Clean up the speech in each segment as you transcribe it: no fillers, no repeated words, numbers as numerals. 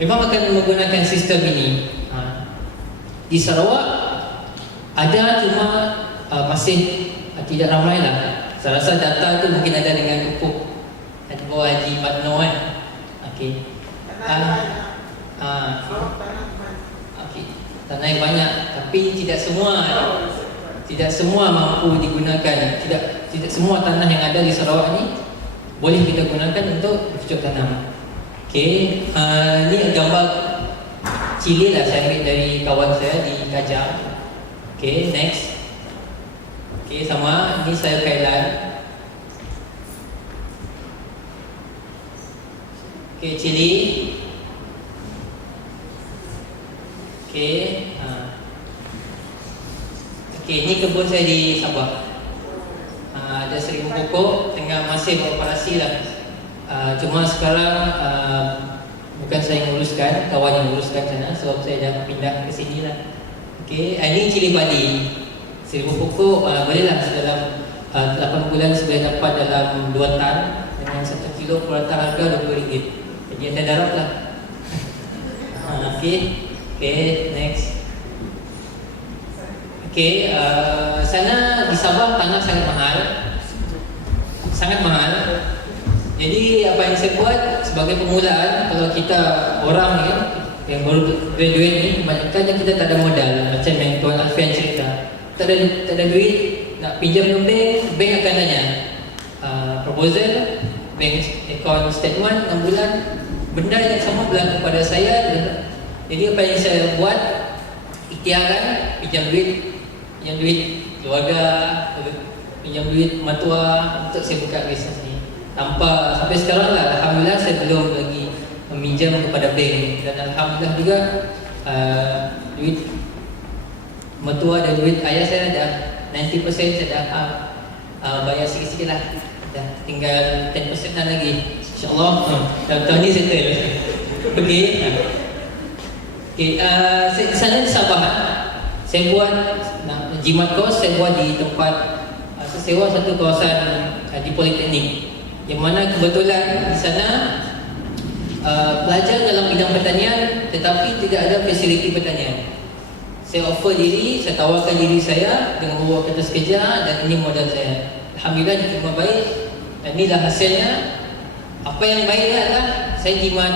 memang akan menggunakan sistem ini. Di Sarawak ada, cuma masih tidak ramai lah. Saya rasa data tu mungkin ada dengan Ukuk di bawah Haji Patno kan. Okey. Okey. Tanah yang banyak, tapi tidak semua mampu digunakan. Tidak semua tanah yang ada di Sarawak ni boleh kita gunakan untuk bercocok tanam. Okey, ni gambar cili lah saya ambil dari kawan saya di Kajang. Okey, next. Okey, sama ni saya Kailan. Okey, cili. Okey, okey, ni kebun saya di Sabah. Ada 1000 pokok, tengah masih beroperasi lah. Cuma sekarang bukan saya yang uruskan, kawan yang uruskan sana, sebab saya dah pindah ke sini lah. Okey, ini cili padi 1000 pokok, bolehlah dalam 8 bulan boleh dapat dalam 2 tan. Dengan 1 kilo per tan harga RM20. Jadi anda darab lah. Okey, next. Okey, sana di Sabah tanah sangat mahal. Jadi apa yang saya buat sebagai permulaan, kalau kita orang ni yang baru graduate ni, kebanyakan kita tak ada modal. Macam yang Tuan Alfian cerita, tak ada duit nak pinjam ke bank akan tanya proposal, bank account statement 6 bulan. Benda yang sama berlaku pada saya. Jadi apa yang saya buat, ikhtiarkan pinjam duit keluarga, pinjam duit mertua untuk saya buka bisnes ni. Sampai sekarang lah, alhamdulillah saya belum lagi meminjam kepada bank. Dan alhamdulillah juga duit mertua dan duit ayah saya dah 90% saya dah bayar sikit-sikit lah. Dah tinggal 10% lagi, InsyaAllah dalam tahun ni settle. Okey. Saya sana di Sabah, saya buat jimat kos, saya buat di tempat saya sewa satu kawasan di Politeknik, yang mana kebetulan di sana pelajar dalam bidang pertanian tetapi tidak ada fasiliti pertanian. Saya offer diri, saya tawarkan diri saya dengan membawa kertas kerja, dan ini modal saya. Alhamdulillah diterima baik, dan inilah hasilnya. Apa yang baik adalah saya jimat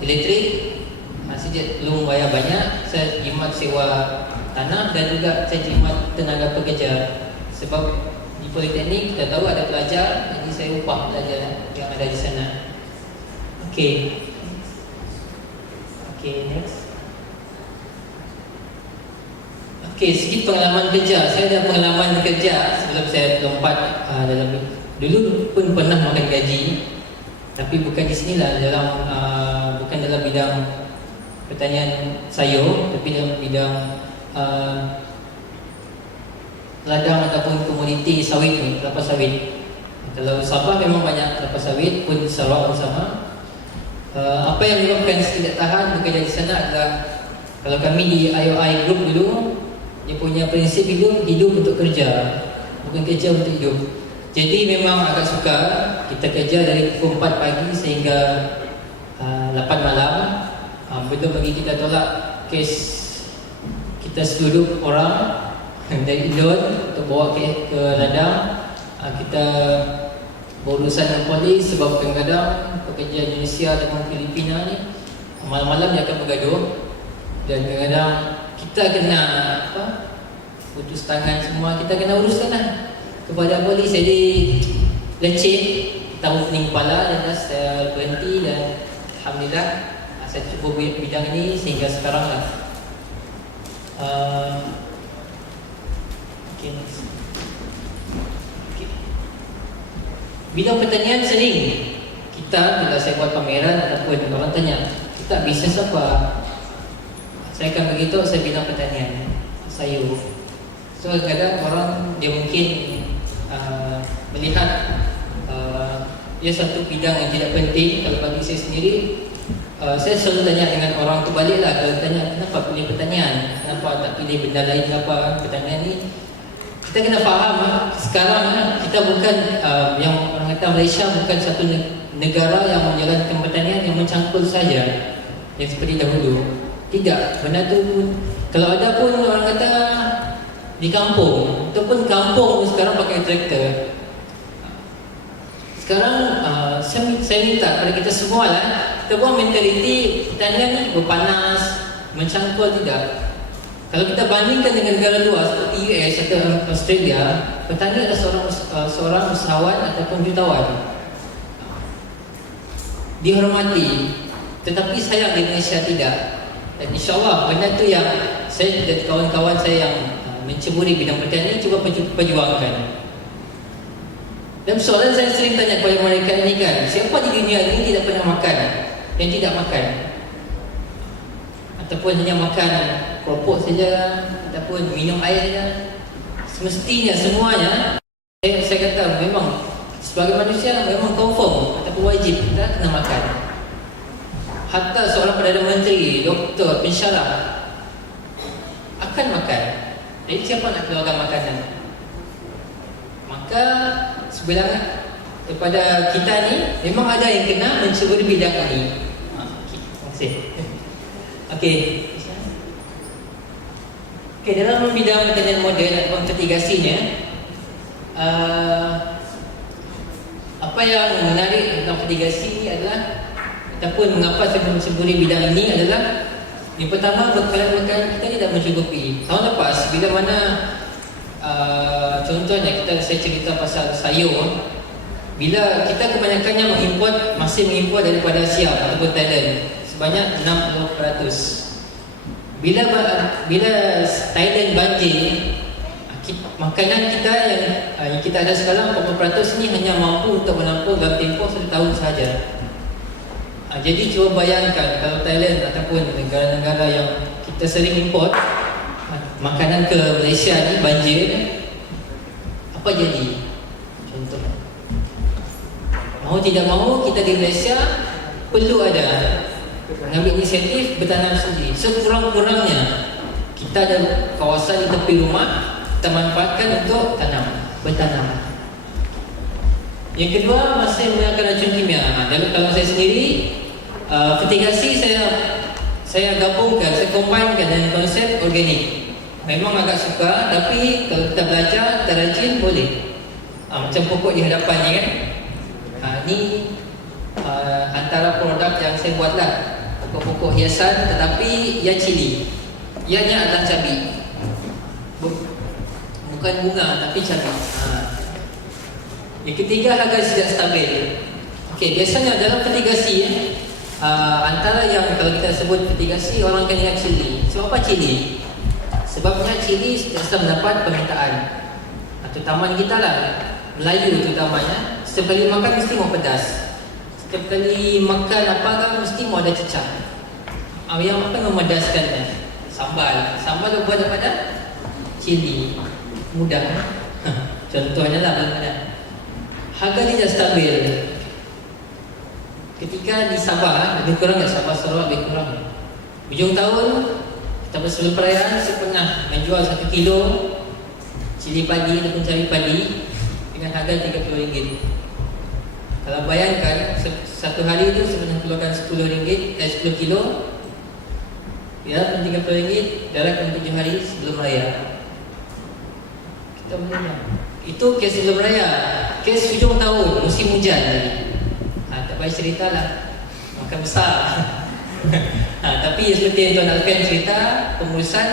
elektrik, sejak belum bayar banyak. Saya jimat sewa tanah, dan juga saya jimat tenaga pekerja. Sebab di Politeknik kita tahu ada pelajar, jadi saya upah pelajar yang ada di sana. Okey, next. Okey, sedikit pengalaman kerja. Saya ada pengalaman kerja sebelum saya lompat dulu pun pernah makan gaji, tapi bukan di sinilah, bukan dalam bidang pertanian sayur, tapi dalam bidang ladang ataupun komoditi sawit, kelapa sawit. Kalau Sabah memang banyak kelapa sawit, pun Sarawak pun sama. Apa yang menyebabkan saya tidak tahan bekerja di sana adalah, kalau kami di IOI Group dulu, dia punya prinsip hidup untuk kerja, bukan kerja untuk hidup. Jadi memang agak suka kita kerja dari pukul 4 pagi sehingga 8 malam. Betul bagi kita tolak kes kita seduduk orang dari Indon untuk bawa ke ladang. Kita berurusan dengan polis, sebab kadang-kadang pekerja Indonesia dengan Filipina ni malam-malam dia akan bergaduh, dan kadang-kadang kita kena putus tangan semua, kita kena uruskan lah kepada polis. Jadi leceh, tahu pening kepala, dan saya berhenti, dan alhamdulillah saya cuba bidang ini sehingga sekarang lah. Bidang pertanian sering kita, bila saya buat pameran ataupun orang tanya, kita bisnes apa? Saya akan beritahu saya bidang pertanian, sayur. So kadang orang dia mungkin melihat ia satu bidang yang tidak penting. Kalau bagi saya sendiri, saya selalu tanya dengan orang tu balik lah. Kalau tanya kenapa pilih pertanian, kenapa tak pilih benda lain, kenapa pertanian ni, kita kena faham sekarang kita bukan yang orang kata Malaysia bukan satu negara yang menjalankan pertanian yang mencangkul saja. yang seperti dahulu. Tidak, benda tu pun, kalau ada pun orang kata di kampung, ataupun kampung sekarang pakai traktor. Sekarang saya minta kepada kita semua lah, kita buang mentaliti pertanian ni berpanas, mencangkul, tidak. Kalau kita bandingkan dengan negara luar seperti US atau Australia, petani adalah seorang usahawan ataupun jutawan, dihormati. Tetapi sayang di Malaysia tidak. Dan insyaAllah benda tu yang saya dan kawan-kawan saya yang menceburi bidang pertanian cuba perjuangkan. Dan soalan saya sering tanya kepada mereka ini kan, siapa di dunia ini tidak pernah makan dan tidak makan? Ataupun hanya makan keropok saja, ataupun minum air saja. Semestinya semuanya, saya kata memang sebagai manusia memang confirm ataupun wajib kita kena makan. Hatta seorang Perdana Menteri, doktor, pensyarah akan makan. Jadi siapa nak keluarkan makanan? Maka sebenarnya kepada kita ni memang ada yang kena menceburi bidang ini. Terima kasih. Okey. Okey, dalam bidang pertanian moden ataupun mitigasinya, apa yang menarik tentang mitigasi ini adalah, ataupun mengapa saya menceburi bidang ini adalah, yang pertama, bekalan-bekalan kita tidak mencukupi. Tahun lepas, bila mana contohnya saya cerita pasal sayur, bila kita kebanyakannya masih mengimport daripada Asia ataupun Thailand sebanyak 60%. Bila Thailand banjir, makanan kita yang kita ada sekarang 40% ni hanya mampu untuk menampung dalam tempoh 1 tahun sahaja. Jadi cuba bayangkan kalau Thailand ataupun negara-negara yang kita sering import makanan ke Malaysia ni banjir, apa jadi? Contoh, mau tidak mau kita di Malaysia perlu ada mengambil inisiatif bertanam sendiri. Sekurang-kurangnya kita ada kawasan di tepi rumah, kita manfaatkan untuk bertanam. Yang kedua, masih menggunakan racun kimia. Kalau saya sendiri, mitigasi saya gabungkan, saya combine dengan konsep organik. Memang agak suka, tapi kalau kita belajar, kita rajin, boleh. Macam pokok di hadapan ni kan. Ni antara produk yang saya buat lah. Pokok-pokok hiasan, tetapi ia cili. Ianya adalah cabai. Bukan bunga, tapi cabai. Yang ketiga, harga tidak stabil. Okey, biasanya dalam mitigasi antara yang kalau kita sebut mitigasi, orang akan ingat cili. Sebab apa cili? Sebabnya cili sentiasa mendapat permintaan. Terutama kita lah, Melayu terutamanya, setiap kali makan mesti mau pedas. Setiap kali makan apa kan mesti mau ada cecah. Yang makan memedaskannya. Sambal buat daripada cili. Mudah. Contohnya lah bagaimana. Harga tidak stabil. Ketika di Sabah, lebih kurang ya, Sabah Sarawak lebih kurang. Hujung tahun, kita sebelum perayaan, saya pernah menjual 1 kilo cili padi ataupun cabai padi dengan harga RM30. Kalau bayangkan, satu hari itu saya pernah keluarkan RM10 kilo, ya, RM30 dalam 7 hari sebelum raya. Kita boleh. Itu kes sebelum raya. Kes hujung tahun, musim hujan. Tak payah cerita lah, makan besar. Tapi seperti yang Tuan Alfian cerita, pengurusan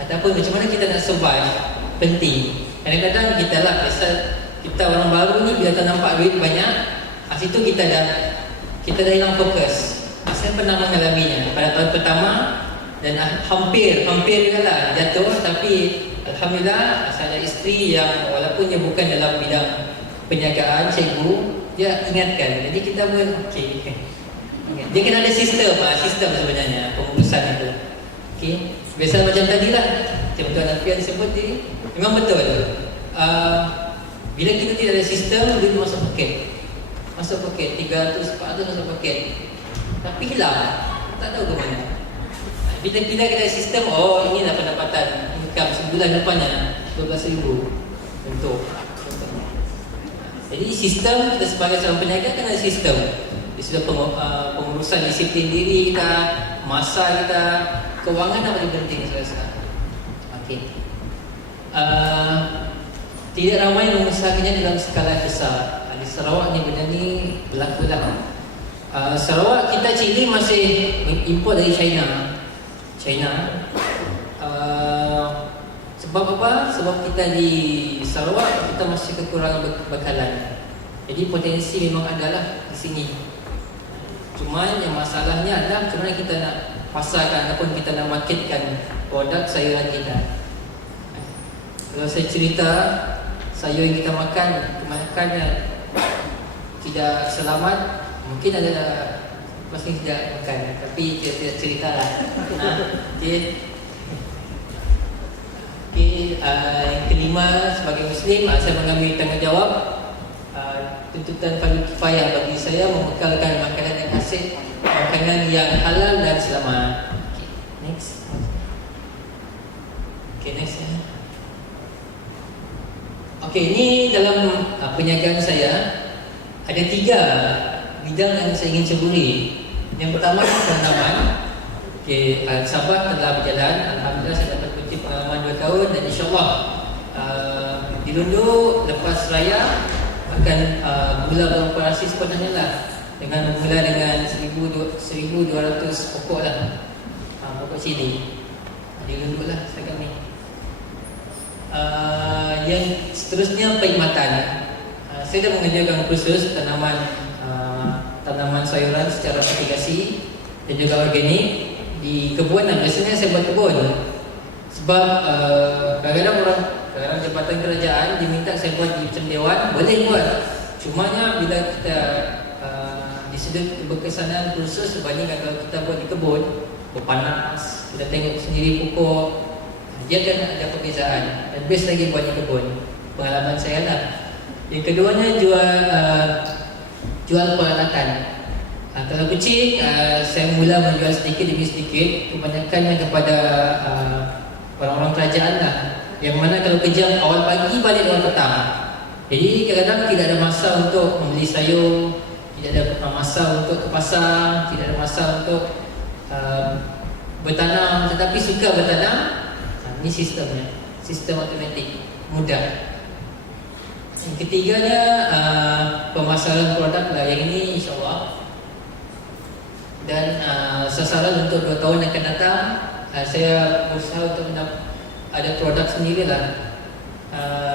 ataupun macam mana kita nak survive penting. Kadang-kadang kita lah, pasal kita orang baru ni, bila kita nampak duit banyak, situ kita dah hilang fokus. Saya pernah mengalaminya pada tahun pertama dan hampir juga lah jatuh. Tapi Alhamdulillah, saya ada isteri yang walaupun dia bukan dalam bidang perniagaan, cikgu, dia ingatkan. Jadi kita pun okey. Dia kena ada sistem sebenarnya pengurusan itu. Okey. Biasa macam tadi lah, macam Tuan Alfian sebut tadi, memang betul. Bila kita tidak ada sistem, duit masuk poket. 300, 400 masuk poket. Tapi hilang, tak tahu ke mana. Bila kita ada sistem, inilah pendapatan income sebulan depannya RM12,000 untuk. Jadi sistem, kita sebagai seorang peniaga kena ada sistem. Dari sudut pengurusan disiplin diri kita, masa kita, kewangan yang paling penting saya rasa. Okey. Tidak ramai mengusahakannya dalam skala besar. Di Sarawak ni benda ni berlaku lah. Sarawak kita Chile masih import dari China. Sebab apa? Sebab kita di Sarawak kita masih kekurangan bekalan. Jadi potensi memang adalah di sini. Cuma yang masalahnya adalah macam mana kita nak pasarkan ataupun kita nak marketkan produk sayuran kita. Kalau saya cerita sayur yang kita makan kebanyakannya tidak selamat, mungkin ada pasti tidak makan, tapi tidak cerita lah. Yang kelima, sebagai Muslim, saya mengambil tanggungjawab. Tuntutan fardu kifayah bagi saya membekalkan makanan yang asid, makanan yang halal dan selamat. Next. Next ya. Ini dalam perniagaan saya ada 3 bidang yang saya ingin ceburi. Yang pertama penanaman. Sabar telah berjalan. Alhamdulillah saya dapat kutip pengalaman 2 tahun dan insyaAllah di Lundu lepas raya akan mula beroperasi sebenarnya lah, dengan mula dengan 1,200 pokok lah, pokok cili di Lundu lah setakat ni. Yang seterusnya perkhidmatan. Saya dah mengajarkan kursus tanaman sayuran secara mitigasi dan juga organik di kebun. Biasanya saya buat kebun sebab kadang-kadang jabatan kerajaan diminta saya buat di cendewan, boleh buat. Cumanya bila kita di sudut keberkesanan kursus sebanding kalau kita buat di kebun, berpanas, kita tengok sendiri pokok, dia akan ada perbezaan. Dan best lagi buat di kebun. Pengalaman saya lah. Yang keduanya jual peralatan. Kalau kecil, saya mula menjual sedikit demi sedikit, kebanyakannya kepada orang-orang kerajaan lah, yang mana kalau kerja awal pagi balik awal petang. Jadi kadang-kadang tidak ada masa untuk membeli sayur, tidak ada masa untuk ke pasar, tidak ada masa untuk bertanam, tetapi suka bertanam. Ini sistemnya, sistem automatik, mudah. Yang ketiganya pemasaran produk lah, yang ini insyaAllah. Dan sasaran untuk 2 tahun akan datang, saya berusaha untuk ada produk sendiri lah.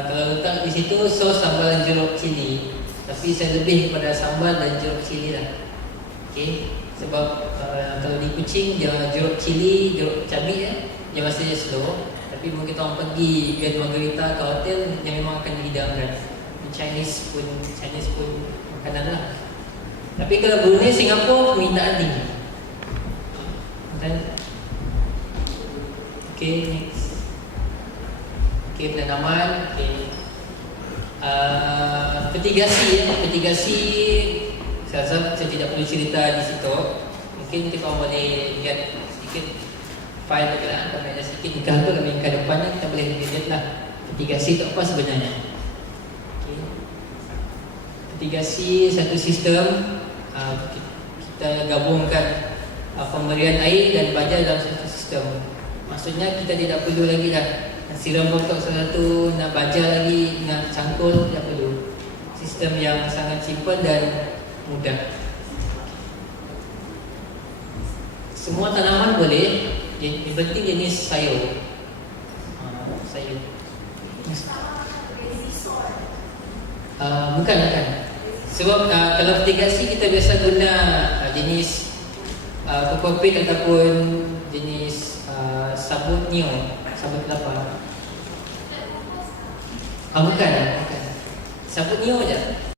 Kalau letak di situ sos sambal dan jeruk cili, tapi saya lebih kepada sambal dan jeruk cili lah. Sebab kalau di Kuching jeruk cili, jeruk cabai dia masih slow. Tapi mungkin kita orang pergi Grand Margarita ke hotel, yang memang akan dihidangkan. Chinese pun makanan lah. Tapi kalau Brunei, Singapura, permintaan tinggi. Next. Penanaman. Mitigasi saya rasa saya tidak perlu cerita di situ. Mungkin kita boleh lihat sedikit file perkenalan, kami ada sedikit nikah tu dalam minggu depan ni, kita boleh lihat lah mitigasi itu apa sebenarnya. Mitigasi satu sistem, kita gabungkan pemberian air dan baja dalam satu sistem. Maksudnya kita tidak perlu lagi lah siram pokok satu, nak baja lagi, nak cangkul, tidak perlu. Sistem yang sangat simple dan mudah. Semua tanaman boleh, yang penting jenis sayur. Sayur. Bukan. Sebab kalau mitigasi kita biasa guna jenis kokopit ataupun jenis sabut nio, sabut kelapa. Bukan. Sabut nio je.